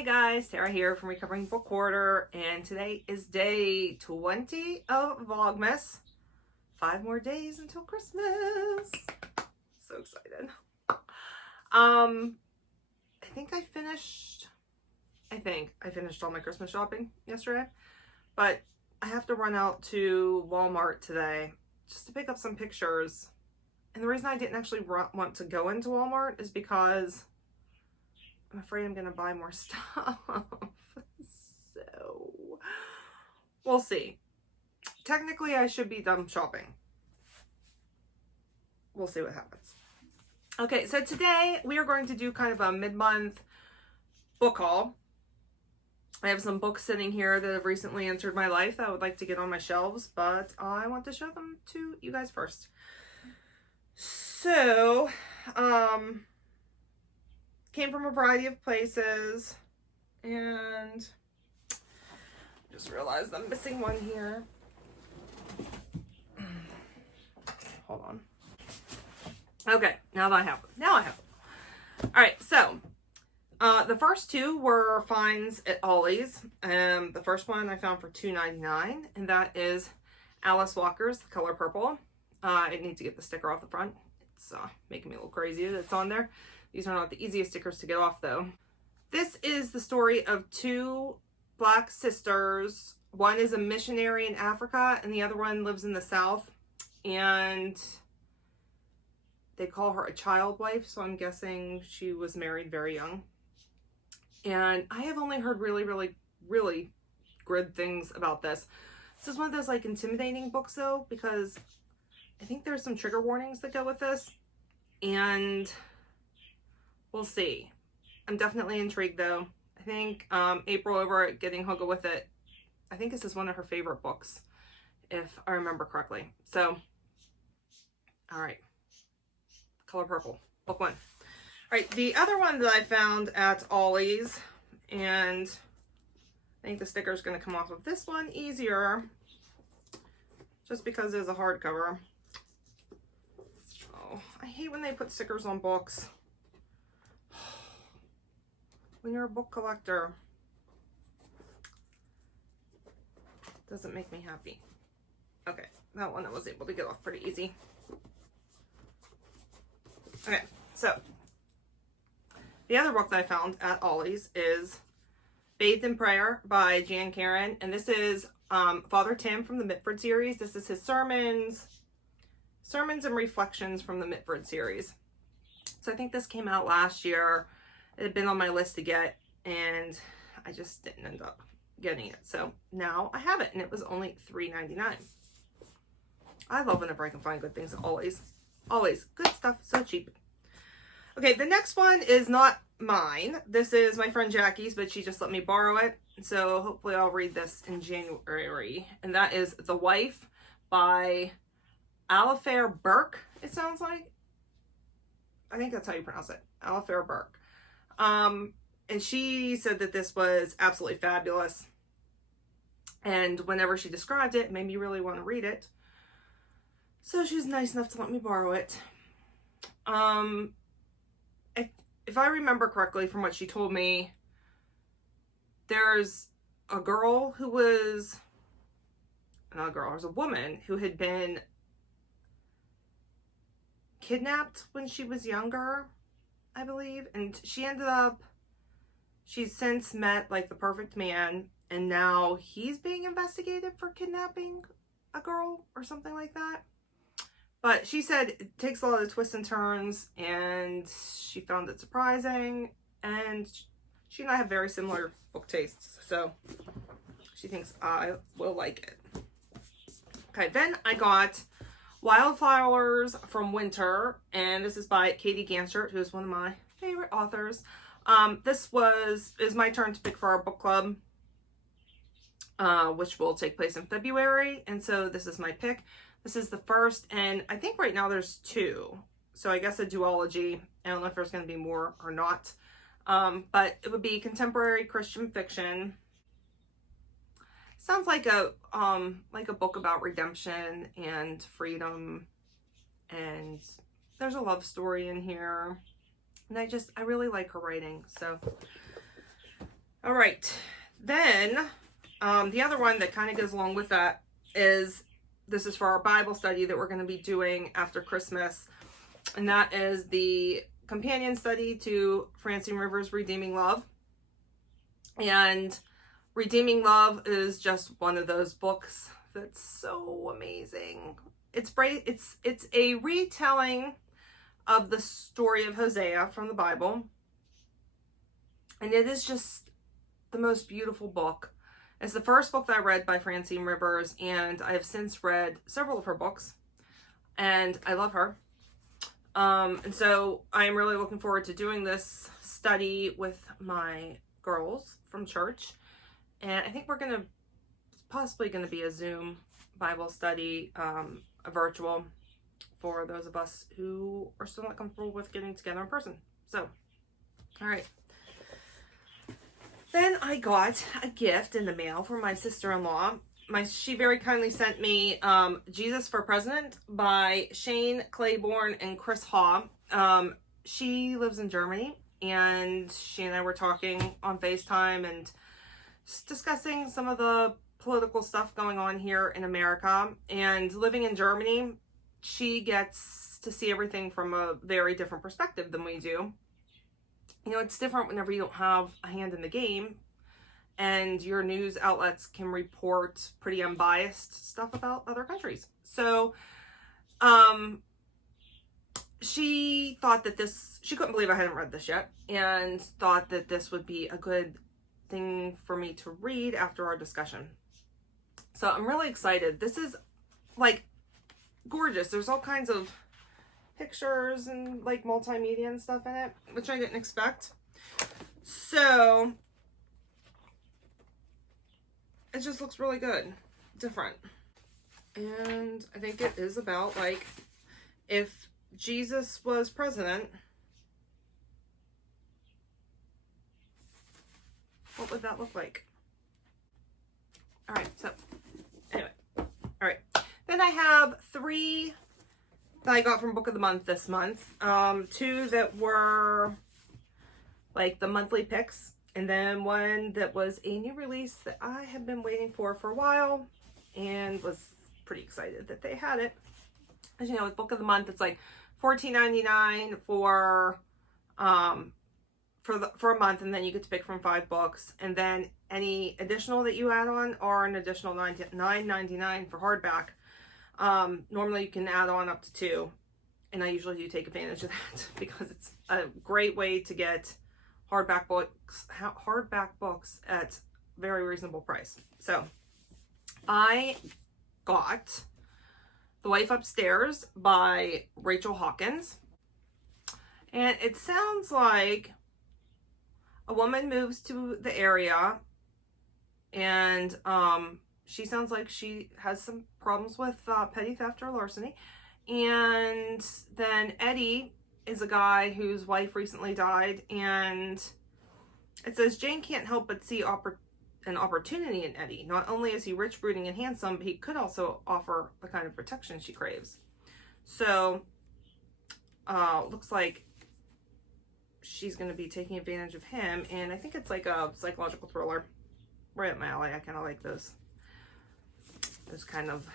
Hey guys, Sarah here from Recovering Book Hoarder, and today is day 20 of Vlogmas. 5 more days until Christmas. So excited. I think I finished all my Christmas shopping yesterday, but I have to run out to Walmart today just to pick up some pictures. And the reason I didn't actually want to go into Walmart is because I'm afraid I'm gonna buy more stuff. So we'll see. Technically, I should be done shopping. We'll see what happens. Okay, so today we are going to do kind of a mid-month book haul. I have some books sitting here that have recently entered my life that I would like to get on my shelves, but I want to show them to you guys first. So, came from a variety of places, and just realized I'm missing one here. Hold on. Okay, now I have them. All right, so the first two were finds at Ollie's. The first one I found for $2.99, and that is Alice Walker's The Color Purple. I need to get the sticker off the front. It's making me a little crazy that it's on there. These are not the easiest stickers to get off, though. This is the story of two Black sisters. One is a missionary in Africa, and the other one lives in the South. And they call her a child wife, so I'm guessing she was married very young. And I have only heard really, really, really good things about this. This is one of those, like, intimidating books, though, because I think there's some trigger warnings that go with this. And we'll see. I'm definitely intrigued, though. I think April over at Getting Hugga With It, I think this is one of her favorite books, if I remember correctly. So, all right. Color Purple, book one. All right, the other one that I found at Ollie's, and I think the sticker is going to come off of this one easier, just because there's a hardcover. Oh, I hate when they put stickers on books. When you're a book collector, it doesn't make me happy. Okay, that one I was able to get off pretty easy. Okay, so the other book that I found at Ollie's is Bathed in Prayer by Jan Karen, and this is Father Tim from the Mitford series. This is his sermons and reflections from the Mitford series. So I think this came out last year. It had been on my list to get, and I just didn't end up getting it. So now I have it, and it was only $3.99. I love whenever I can find good things. Always good stuff, so cheap. Okay, the next one is not mine. This is my friend Jackie's, but she just let me borrow it. So hopefully I'll read this in January. And that is The Wife by Alafair Burke, it sounds like. I think that's how you pronounce it. Alafair Burke. And she said that this was absolutely fabulous. And whenever she described it, it made me really want to read it. So she was nice enough to let me borrow it. If I remember correctly from what she told me, there's a girl who was, not a girl, there's a woman who had been kidnapped when she was younger, I believe, and she's since met like the perfect man, and now he's being investigated for kidnapping a girl or something like that. But she said it takes a lot of twists and turns, and she found it surprising, and she and I have very similar book tastes, so she thinks I will like it. Okay, then I got Wildflowers from Winter, and this is by Katie Ganchert, who is one of my favorite authors. This is my turn to pick for our book club, which will take place in February, and so this is my pick. This is the first, and I think right now there's two, so I guess a duology. I don't know if there's going to be more or not, but it would be contemporary Christian fiction. Sounds like a book about redemption and freedom, and there's a love story in here, and I really like her writing. So All right. Then the other one that kind of goes along with that is, this is for our Bible study that we're going to be doing after Christmas. And that is the companion study to Francine Rivers' Redeeming Love. And Redeeming Love is just one of those books that's so amazing. It's great. It's a retelling of the story of Hosea from the Bible. And it is just the most beautiful book. It's the first book that I read by Francine Rivers, and I have since read several of her books, and I love her. And so I'm really looking forward to doing this study with my girls from church. And I think we're going to, possibly going to be a Zoom Bible study, a virtual, for those of us who are still not comfortable with getting together in person. So, all right. Then I got a gift in the mail from my sister-in-law. She very kindly sent me Jesus for President by Shane Claiborne and Chris Haw. She lives in Germany, and she and I were talking on FaceTime and just discussing some of the political stuff going on here in America. And living in Germany, she gets to see everything from a very different perspective than we do. You know, it's different whenever you don't have a hand in the game and your news outlets can report pretty unbiased stuff about other countries. So, she thought that she couldn't believe I hadn't read this yet, and thought that this would be a good thing for me to read after our discussion. So I'm really excited. This is like gorgeous. There's all kinds of pictures and like multimedia and stuff in it, which I didn't expect. So it just looks really good, different. And I think it is about like if Jesus was president, what would that look like? All right, so anyway, all right. Then I have 3 that I got from Book of the Month this month. 2 that were like the monthly picks, and then one that was a new release that I have been waiting for a while and was pretty excited that they had it. As you know, with Book of the Month, it's like $14.99 for a month, and then you get to pick from 5 books, and then any additional that you add on are an additional $9.99 for hardback. Normally you can add on up to 2, and I usually do take advantage of that because it's a great way to get hardback books at very reasonable price. So I got The Wife Upstairs by Rachel Hawkins, and it sounds like a woman moves to the area, and she sounds like she has some problems with petty theft or larceny. And then Eddie is a guy whose wife recently died, and it says Jane can't help but see an opportunity in Eddie. Not only is he rich, brooding, and handsome, but he could also offer the kind of protection she craves. So looks like she's going to be taking advantage of him, and I think it's like a psychological thriller. Right up my alley. I kind of like those kind of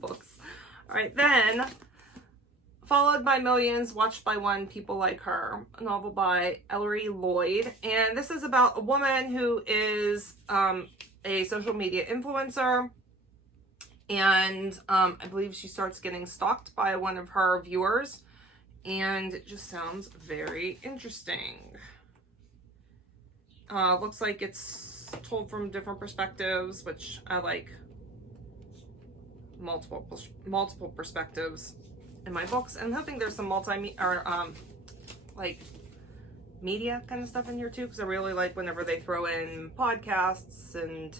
books. All right, then Followed by Millions, Watched by One, People Like Her, a novel by Ellery Lloyd. And this is about a woman who is a social media influencer, and I believe she starts getting stalked by one of her viewers, and it just sounds very interesting. Looks like it's told from different perspectives, which I like. Multiple perspectives in my books. I'm hoping there's some like media kind of stuff in here too, because I really like whenever they throw in podcasts and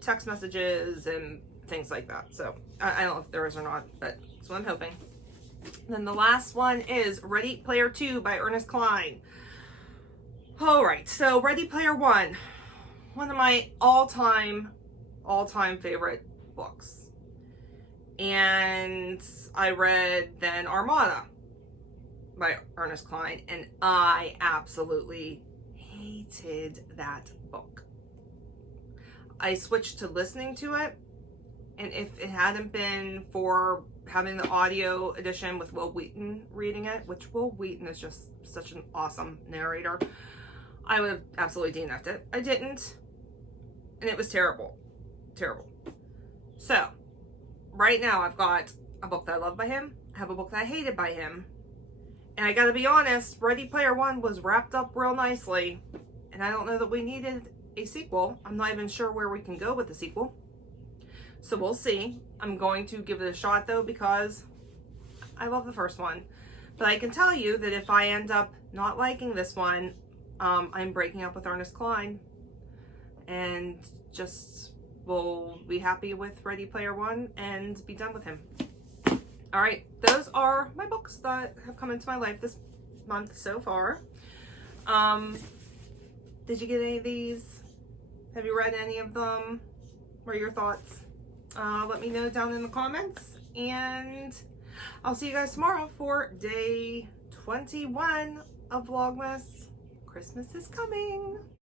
text messages and things like that. So I don't know if there is or not, but that's what I'm hoping. Then the last one is Ready Player 2 by Ernest Cline. All right, so Ready Player 1, one of my all-time favorite books. And I read then Armada by Ernest Cline, and I absolutely hated hated that book. I switched to listening to it, and if it hadn't been for having the audio edition with Will Wheaton reading it, which Will Wheaton is just such an awesome narrator, I would have absolutely DNF'd it. I didn't, and it was terrible. Terrible. So, right now I've got a book that I love by him, I have a book that I hated by him, and I gotta be honest, Ready Player One was wrapped up real nicely, and I don't know that we needed a sequel. I'm not even sure where we can go with the sequel. So we'll see. I'm going to give it a shot though, because I love the first one. But I can tell you that if I end up not liking this one, I'm breaking up with Ernest Cline and just will be happy with Ready Player One and be done with him. All right, those are my books that have come into my life this month so far. Did you get any of these? Have you read any of them? What are your thoughts? Let me know down in the comments, and I'll see you guys tomorrow for day 21 of Vlogmas. Christmas is coming.